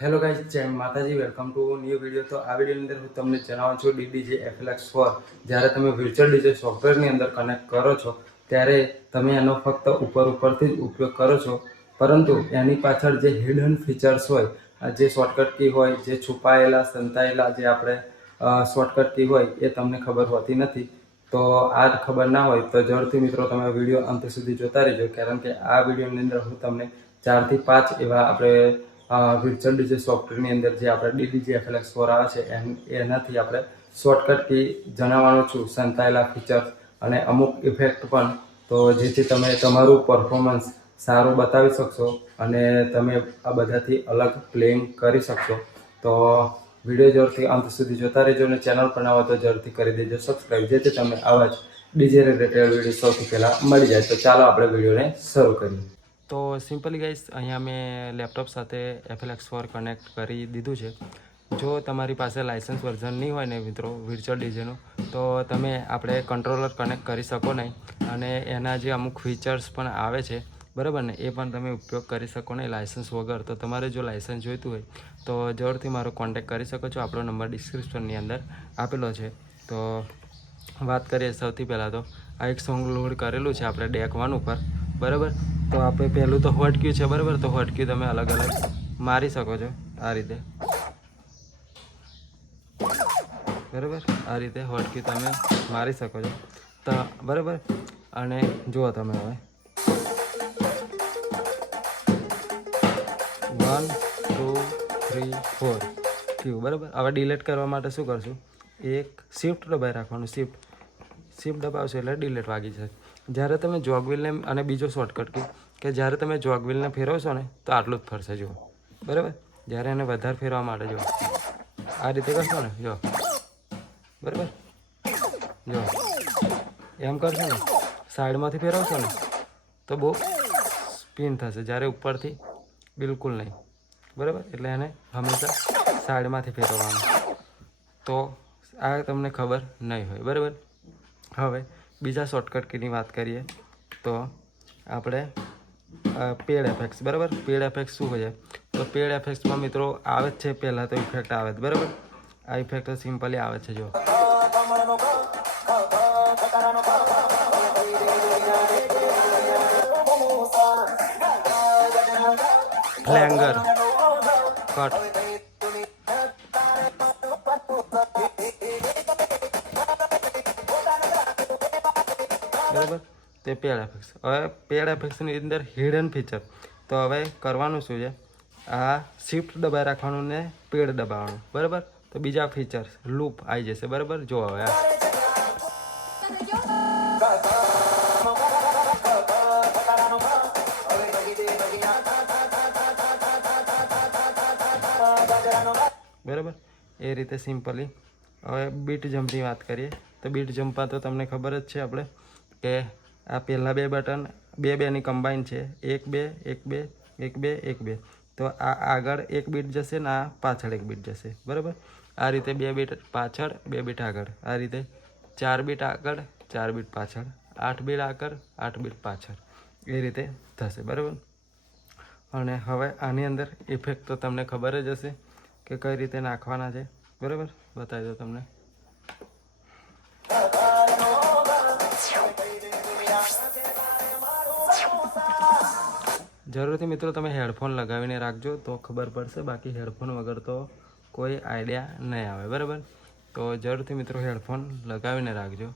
Hello guys, જય માતાજી. Welcome to new video. તો આ વિડીયોની અંદર હું તમને જણાવું છું DDJ FLX4 જ્યારે તમે વિર્ચ્યુઅલ ડીજે સોફ્ટવેરની અંદર કનેક્ટ કરો છો ત્યારે તમે એનો ફક્ત ઉપરથી જ ઉપયોગ કરો છો, પરંતુ એની પાછળ જે હિડન ફીચર્સ હોય, જે શોર્ટકટ કી હોય, જે છુપાયેલા સંતાયેલા જે આપણે શોર્ટકટ કી હોય એ તમને ખબર હોતી નથી. તો આ જ ખબર ના હોય તો જરૂરથી મિત્રો તમે વિડીયો અંત સુધી જોતા રહેજો, કારણ કે આ વિડીયોની અંદર હું તમને 4 થી 5 એવા આપણે વિર્ચ્યુઅલ ડીજે સોફ્ટવેરની અંદર જે આપણે DDJ FLX4 આવે છે એનાથી આપણે શોર્ટકટ કી જણાવવાનો છું, સંતાયેલા ફીચર્સ અને અમુક ઇફેક્ટ પણ, તો જેથી તમે તમારું પરફોર્મન્સ સારું બતાવી શકશો અને તમે આ બધાથી અલગ પ્લેઇંગ કરી શકશો. તો વિડીયો જરૂરથી અંત સુધી જોતા રહેજો અને ચેનલ પર ના હોય તો જરૂરથી કરી દેજો સબસ્ક્રાઈબ, જેથી તમે આવા જ ડીજે રિલેટેડ વિડીયો સૌથી પહેલાં મળી જાય. તો ચાલો આપણે વિડીયોને શરૂ કરીએ. તો સિમ્પલી ગાઈસ, અહીંયા મેં લેપટોપ સાથે FLX4 કનેક્ટ કરી દીધું છે. જો તમારી પાસે લાઇસન્સ વર્ઝન નહીં હોય ને મિત્રો વિર્ચ્યુઅલ ડીજેનું, તો તમે આપણે કંટ્રોલર કનેક્ટ કરી શકો નહીં, અને એના જે અમુક ફીચર્સ પણ આવે છે બરાબર ને, એ પણ તમે ઉપયોગ કરી શકો નહીં લાઇસન્સ વગર. તો તમારે જો લાઇસન્સ જોઈતું હોય તો જરૂરથી મારો કોન્ટેક્ટ કરી શકો છો. આપણો નંબર ડિસ્ક્રિપ્શનની અંદર આપેલો છે. તો વાત કરીએ સૌથી પહેલાં તો આ એક સોંગ લોડ કરેલું છે આપણે ડેક 1 ઉપર બરાબર. તો આપણે પહેલું તો હોટ ક્યુ છે બરાબર. તો હોટ ક્યુ તમે અલગ અલગ મારી શકો છો આ રીતે બરાબર. આ રીતે હોટ ક્યુ તમે મારી શકો છો તો બરાબર. અને જુઓ તમે હવે 1 2 3 4 ક્યુ બરાબર. હવે ડિલીટ કરવા માટે શું કરશું, એક શિફ્ટ દબાઈ રાખવાનું. શિફ્ટ દબાવશો એટલે ડિલીટ વાગી જશે. જ્યારે તમે જોગવિલને અને બીજો શોર્ટકટ કે જ્યારે તમે જોગવિલને ફેરવશો ને તો આટલું જ ફરશે જુઓ બરાબર. જ્યારે એને વધારે ફેરવા માટે જુઓ આ રીતે કરશો ને જો બરાબર, જો એમ કરશો ને સાઈડમાંથી ફેરવશો ને તો બહુ સ્પિન થશે, જ્યારે ઉપરથી બિલકુલ નહીં બરાબર. એટલે એને હંમેશા સાઈડમાંથી ફેરવવાનું, તો આ તમને ખબર નહીં હોય બરાબર. હવે બીજા શોર્ટકટ કીની વાત કરીએ તો આપણે પેડ એફેક્ટ્સ બરાબર. પેડ એફેક્ટ્સ શું છે, તો પેડ એફેક્ટ્સમાં મિત્રો આવે જ છે પહેલાં તો ઇફેક્ટ આવે જ બરાબર. આ ઇફેક્ટ સિમ્પલી આવે છે જો ફ્લેંગર કટ બરાબર. તે પેડ એફેક્ટ્સ. હવે પેડ એફેક્ટ્સની અંદર હિડન ફીચર, તો હવે કરવાનું શું છે, આ શિફ્ટ દબાઈ રાખવાનું ને પેડ દબાવવાનું બરાબર. તો બીજા ફીચર્સ લૂપ આવી જશે બરાબર. જો હવે બરાબર. એ રીતે સિમ્પલી. હવે બીટ જમ્પની વાત કરીએ તો બીટ જમ્પમાં તો તમને ખબર જ છે આપણે કે આ પહેલાં બે બટન બેની કમ્બાઈન છે, 1 2 1 2 1 2 1 2. તો આ આગળ એક બીટ જશે ને આ પાછળ એક બીટ જશે બરાબર. આ રીતે 2 બીટ પાછળ 2 બીટ આગળ, આ રીતે 4 બીટ આગળ 4 બીટ પાછળ, 8 બીટ આગળ 8 બીટ પાછળ, એ રીતે થશે બરાબર. અને હવે આની અંદર ઇફેક્ટ તો તમને ખબર જ હશે કે કઈ રીતે નાખવાના છે બરાબર. બતાવી દો તમને. જરૂરથી મિત્રો તમે હેડફોન લગાવીને રાખજો તો ખબર પડશે, બાકી હેડફોન વગર તો કોઈ આઈડિયા નહીં આવે બરાબર. તો જરૂરથી મિત્રો હેડફોન લગાવીને રાખજો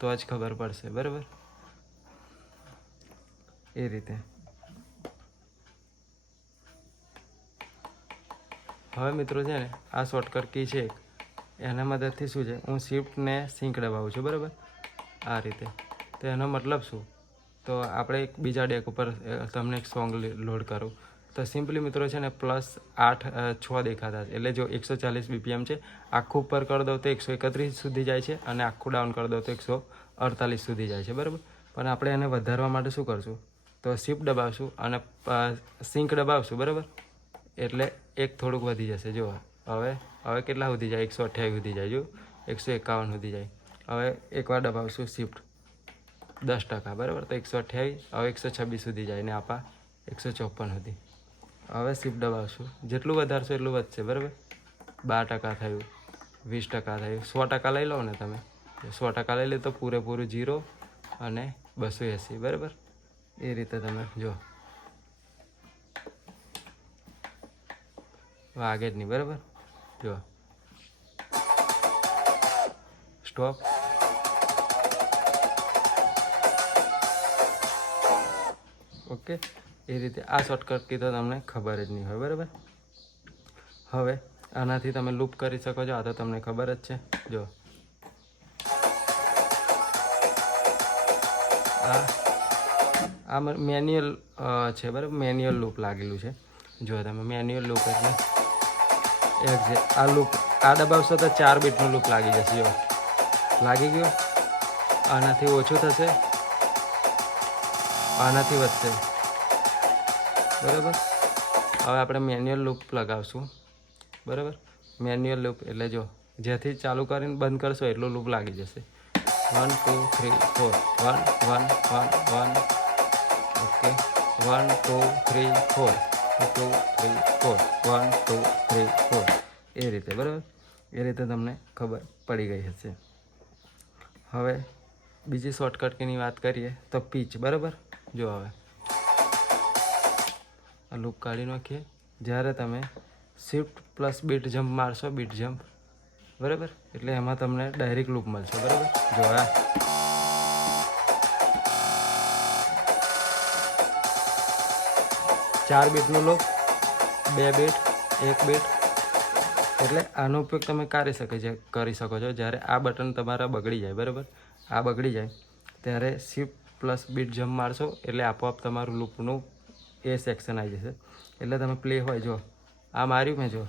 તો જ ખબર પડશે બરાબર. એ રીતે હવે મિત્રો છે ને આ શોર્ટકટ કી છે એના મદદથી શું છે, હું શિફ્ટને સિંક દબાવું છું બરાબર આ રીતે. તો એનો મતલબ શું, તો આપણે એક બીજા ડેક ઉપર તમને એક સોંગ લોડ કરું તો સિમ્પલી મિત્રો છે ને +8 6 દેખાતા છે. એટલે જો 140 BPM છે, આખું ઉપર કરી દઉં તો 131 સુધી જાય છે, અને આખું ડાઉન કરી દઉં તો 148 સુધી જાય છે બરાબર. પણ આપણે એને વધારવા માટે શું કરશું, તો શિફ્ટ દબાવશું અને સિંક દબાવશું બરાબર. એટલે એક થોડુંક વધી જશે. જો હવે કેટલા સુધી જાય, 128 સુધી જાય, જો 151 સુધી જાય. હવે એકવાર દબાવશું શિફ્ટ 10% બરાબર, તો 128 હવે 126 સુધી જાય ને આપા 154 સુધી હવે શિફ્ટ દબાવશું, જેટલું વધારશો એટલું વધશે, બરાબર. 12% થયું, 20% થયું, 100% લઈ લો ને તમે, 100% લઈ લે તો પૂરેપૂરું 0 અને 280, બરાબર. એ રીતે તમે જો વાગે જ નહીં, બરાબર. જો સ્ટોપ. ઓકે, એ રીતે આ શોર્ટકટ તો તમને ખબર જ નહીં હોય, બરાબર. હવે આનાથી તમે લૂપ કરી શકો છો, આ તો તમને ખબર જ છે. જો આ મેન્યુઅલ છે, બરાબર. મેન્યુઅલ લૂપ લાગેલું છે. જો તમે મેન્યુઅલ લૂપ એટલે આ લૂપ આ દબાવશો તો 4 બીટનો લૂપ લાગી જશે. જો લાગી ગયો. આનાથી ઓછું થશે, આનાથી વધશે, બરાબર. હવે આપણે મેન્યુઅલ લૂપ લગાવશું, બરાબર. મેન્યુઅલ લૂપ એટલે જો જેથી ચાલુ કરીને બંધ કરશો એટલું લૂપ લાગી જશે. 1 2 3 4 1 1 1 1. ઓકે, 1 2 3 4 2 3 4 1 2 3 4. એ રીતે, બરાબર. એ રીતે તમને ખબર પડી ગઈ હશે. હવે બીજી શોર્ટકટની વાત કરીએ તો પીચ, બરાબર. જો હવે આ લૂપ કાઢી નાખીએ. જ્યારે તમે શિફ્ટ પ્લસ બીટ જમ્પ મારશો, બીટ જમ્પ, બરાબર, એટલે એમાં તમને ડાયરેક્ટ લૂપ મળશે, બરાબર. જો આ 4 બીટનું લૂપ, 2 બીટ, 1 બીટ. એટલે આનો ઉપયોગ તમે કરી શકો છો જ્યારે આ બટન તમારા બગડી જાય, બરાબર. આ બગડી જાય ત્યારે શિફ્ટ પ્લસ બીટ જમ્પ મારશો એટલે આપોઆપ તમારું લૂપનું એ સેક્શન આવી જશે. એટલે તમે પ્લે હોય, જો આ માર્યું મેં, જો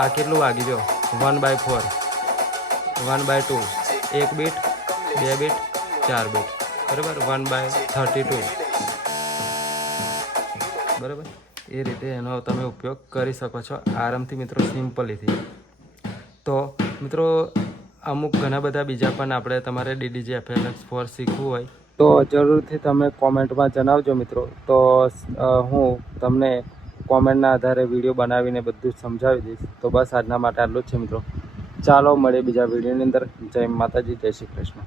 આ કેટલું વાગ્યું, જો 1/4, 1/2, 1 બીટ, 2 બીટ, 4 બીટ, બરાબર. 1/32, બરાબર. એ રીતે એનો તમે ઉપયોગ કરી શકો છો આરામથી મિત્રો, સિમ્પલીથી. તો મિત્રો અમુક ઘણા બધા બીજા પણ આપણે તમારે DDJ FLX4 શીખવું હોય તો જરૂરથી તમે કોમેન્ટમાં જણાવજો મિત્રો. તો હું તમને કોમેન્ટના આધારે વિડીયો બનાવીને બધું જ સમજાવી દઈશ. તો બસ આજના માટે આટલું જ છે મિત્રો. ચાલો મળીએ બીજા વિડીયોની અંદર. જય માતાજી, જય શ્રી કૃષ્ણ.